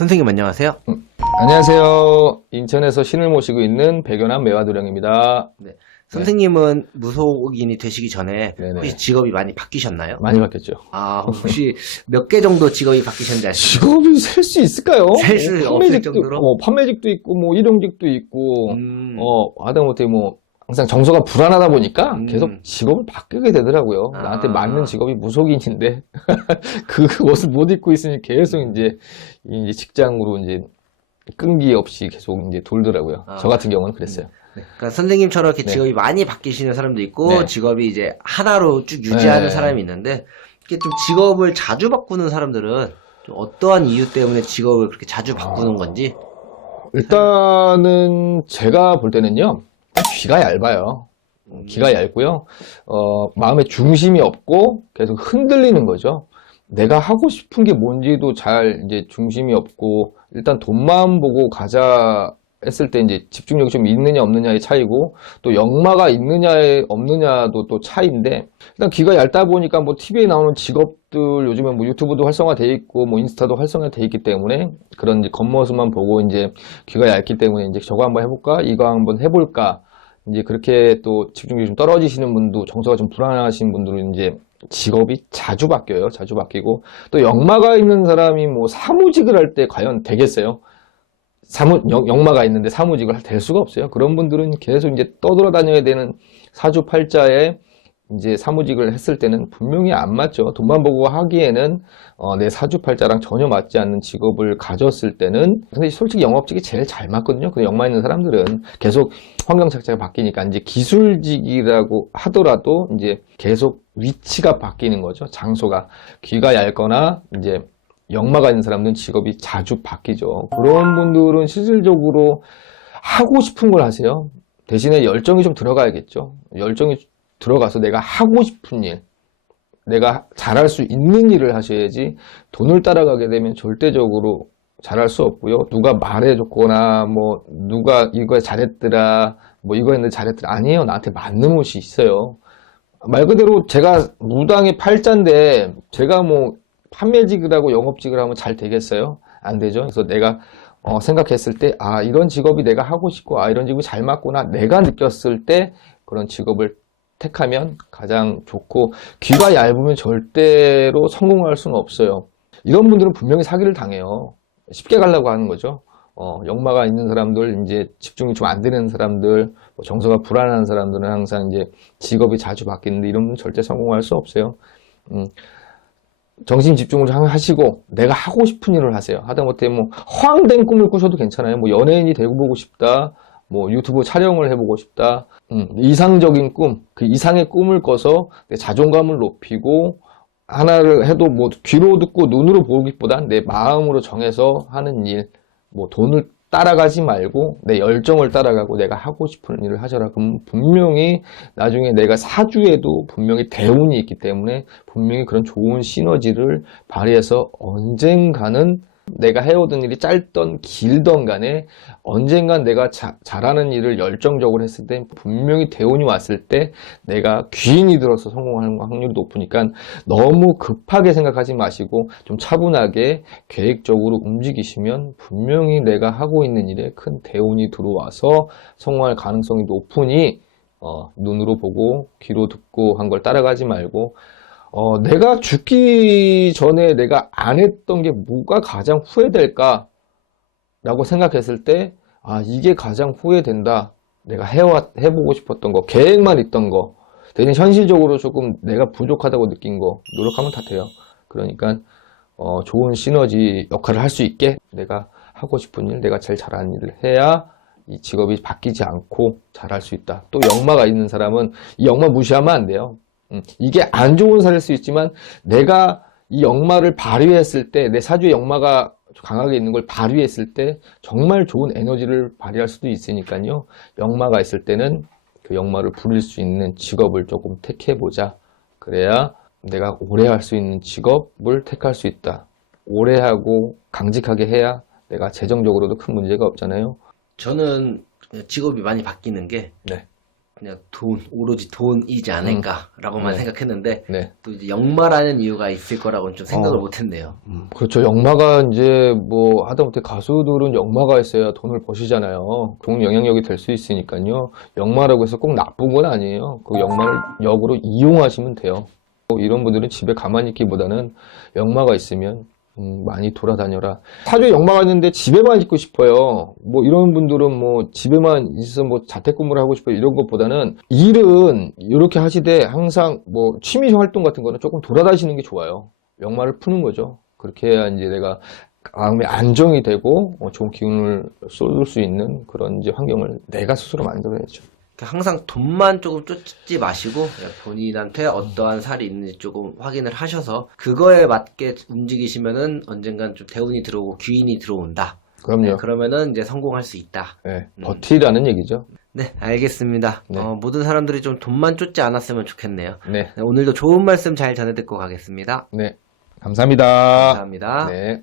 선생님 안녕하세요. 안녕하세요. 인천에서 신을 모시고 있는 백연한 매화도령입니다. 선생님은 무속인이 되시기 전에 네네. 혹시 직업이 많이 바뀌셨나요? 많이 바뀌었죠. 아 혹시 몇 개 정도 직업이 바뀌셨는지 아시죠? 직업이 셀 수 있을까요? 셀수 뭐 없을 판매직도, 정도로? 어, 판매직도 있고, 뭐, 일용직도 있고, 음, 어, 하다못해 뭐, 항상 정서가 불안하다 보니까 음. 계속 직업을 바꾸게 되더라고요. 아. 나한테 맞는 직업이 무속인인데, 그 옷을 못 입고 있으니 계속 이제, 이제 직장으로 이제 끈기 없이 계속 이제 돌더라고요. 아. 저 같은 경우는 그랬어요. 네. 그러니까 선생님처럼 이렇게 네. 직업이 많이 바뀌시는 사람도 있고 네. 직업이 이제 하나로 쭉 유지하는 네. 사람이 있는데 이게 좀 직업을 자주 바꾸는 사람들은 좀 어떠한 이유 때문에 직업을 그렇게 자주 바꾸는 건지 일단은 제가 볼 때는요, 귀가 얇아요. 음, 귀가 얇고요, 어, 마음에 중심이 없고 계속 흔들리는 거죠. 내가 하고 싶은 게 뭔지도 잘 이제 중심이 없고, 일단 돈만 보고 가자 했을 때 이제 집중력이 좀 있느냐 없느냐의 차이고, 또 역마가 있느냐에 없느냐도 또 차이인데, 일단 귀가 얇다 보니까 뭐 TV에 나오는 직업들 요즘에 뭐 유튜브도 활성화돼 있고, 뭐 인스타도 활성화돼 있기 때문에 그런 이제 겉모습만 보고 이제 귀가 얇기 때문에 이제 저거 한번 해볼까? 이거 한번 해볼까? 이제 그렇게 또 집중력이 좀 떨어지시는 분도 정서가 좀 불안하신 분들은 이제 직업이 자주 바뀌어요. 자주 바뀌고 또 역마가 있는 사람이 뭐 사무직을 할 때 과연 되겠어요? 사무 역, 역마가 있는데 사무직을 될 수가 없어요. 그런 분들은 계속 이제 떠돌아다녀야 되는 사주팔자에 이제 사무직을 했을 때는 분명히 안 맞죠. 돈만 보고 하기에는 어, 내 사주팔자랑 전혀 맞지 않는 직업을 가졌을 때는 근데 솔직히 영업직이 제일 잘 맞거든요. 그 역마 있는 사람들은 계속 환경 자체가 바뀌니까 이제 기술직이라고 하더라도 이제 계속 위치가 바뀌는 거죠. 장소가 귀가 얇거나 이제 역마가 있는 사람들은 직업이 자주 바뀌죠. 그런 분들은 실질적으로 하고 싶은 걸 하세요. 대신에 열정이 좀 들어가야겠죠. 열정이 들어가서 내가 하고 싶은 일, 내가 잘할 수 있는 일을 하셔야지 돈을 따라가게 되면 절대적으로 잘할 수 없고요. 누가 말해줬거나 뭐 누가 이거 잘했더라, 뭐 이거 했는데 잘했더라 아니에요. 나한테 맞는 옷이 있어요. 말 그대로 제가 무당의 팔자인데 제가 뭐 판매직을 하고 영업직을 하면 잘 되겠어요? 안 되죠. 그래서 내가 어, 생각했을 때, 아, 이런 직업이 내가 하고 싶고, 아, 이런 직업이 잘 맞구나. 내가 느꼈을 때 그런 직업을 택하면 가장 좋고, 귀가 얇으면 절대로 성공할 수는 없어요. 이런 분들은 분명히 사기를 당해요. 쉽게 가려고 하는 거죠. 어, 역마가 있는 사람들, 이제 집중이 좀 안 되는 사람들, 뭐 정서가 불안한 사람들은 항상 이제 직업이 자주 바뀌는데 이런 분은 절대 성공할 수 없어요. 음, 정신 집중을 좀 하시고 내가 하고 싶은 일을 하세요. 하다못해 뭐 허황된 꿈을 꾸셔도 괜찮아요. 뭐 연예인이 되고 보고 싶다. 뭐 유튜브 촬영을 해보고 싶다. 음, 이상적인 꿈, 그 이상의 꿈을 꿔서 내 자존감을 높이고 하나를 해도 뭐 귀로 듣고 눈으로 보기보단 내 마음으로 정해서 하는 일, 뭐 돈을 따라가지 말고 내 열정을 따라가고 내가 하고 싶은 일을 하셔라. 그럼 분명히 나중에 내가 사주에도 분명히 대운이 있기 때문에 분명히 그런 좋은 시너지를 발휘해서 언젠가는 내가 해오던 일이 짧던 길던 간에 언젠간 내가 자- 잘하는 일을 열정적으로 했을 때 분명히 대운이 왔을 때 내가 귀인이 들어서 성공하는 확률이 높으니까 너무 급하게 생각하지 마시고 좀 차분하게 계획적으로 움직이시면 분명히 내가 하고 있는 일에 큰 대운이 들어와서 성공할 가능성이 높으니 어, 눈으로 보고 귀로 듣고 한 걸 따라가지 말고 어, 내가 죽기 전에 내가 안 했던 게 뭐가 가장 후회될까? 라고 생각했을 때, 아, 이게 가장 후회된다. 내가 해왔, 해보고 싶었던 거, 계획만 있던 거, 대신 현실적으로 조금 내가 부족하다고 느낀 거, 노력하면 다 돼요. 그러니까, 어, 좋은 시너지 역할을 할 수 있게 내가 하고 싶은 일, 내가 제일 잘하는 일을 해야 이 직업이 바뀌지 않고 잘할 수 있다. 또 역마가 있는 사람은 이 역마 무시하면 안 돼요. 음, 이게 안 좋은 사례일 수 있지만 내가 이 역마를 발휘했을 때 내 사주의 역마가 강하게 있는 걸 발휘했을 때 정말 좋은 에너지를 발휘할 수도 있으니까요. 역마가 있을 때는 그 역마를 부릴 수 있는 직업을 조금 택해보자. 그래야 내가 오래 할 수 있는 직업을 택할 수 있다. 오래 하고 강직하게 해야 내가 재정적으로도 큰 문제가 없잖아요. 저는 직업이 많이 바뀌는 게 네. 그냥 돈, 오로지 돈이지 않을까라고만 네. 생각했는데 네. 또 이제 역마라는 이유가 있을 거라고는 좀 생각을 어. 못했네요. 그렇죠. 영마가 이제 뭐 하다못해 가수들은 영마가 있어야 돈을 버시잖아요. 좋은 영향력이 될 수 있으니까요. 영마라고 해서 꼭 나쁜 건 아니에요. 그 영마를 역으로 이용하시면 돼요. 뭐 이런 분들은 집에 가만히 있기보다는 영마가 있으면 음, 많이 돌아다녀라. 사주에 영마가 있는데 집에만 있고 싶어요. 뭐 이런 분들은 뭐 집에만 있어서 뭐 자택근무를 하고 싶어요. 이런 것보다는 일은 이렇게 하시되 항상 뭐 취미 활동 같은 거는 조금 돌아다니시는 게 좋아요. 영마를 푸는 거죠. 그렇게 해야 이제 내가 마음의 안정이 되고 어, 좋은 기운을 쏟을 수 있는 그런 이제 환경을 내가 스스로 만들어야죠. 그러니까 항상 돈만 조금 쫓지 마시고 본인한테 어떠한 살이 있는지 조금 확인을 하셔서 그거에 맞게 움직이시면은 언젠간 좀 대운이 들어오고 귀인이 들어온다. 그럼요. 네, 그러면은 이제 성공할 수 있다. 네, 버티라는 얘기죠. 네, 알겠습니다. 네. 어, 모든 사람들이 좀 돈만 쫓지 않았으면 좋겠네요. 네, 네, 오늘도 좋은 말씀 잘 전해 듣고 가겠습니다. 네. 감사합니다. 감사합니다. 네.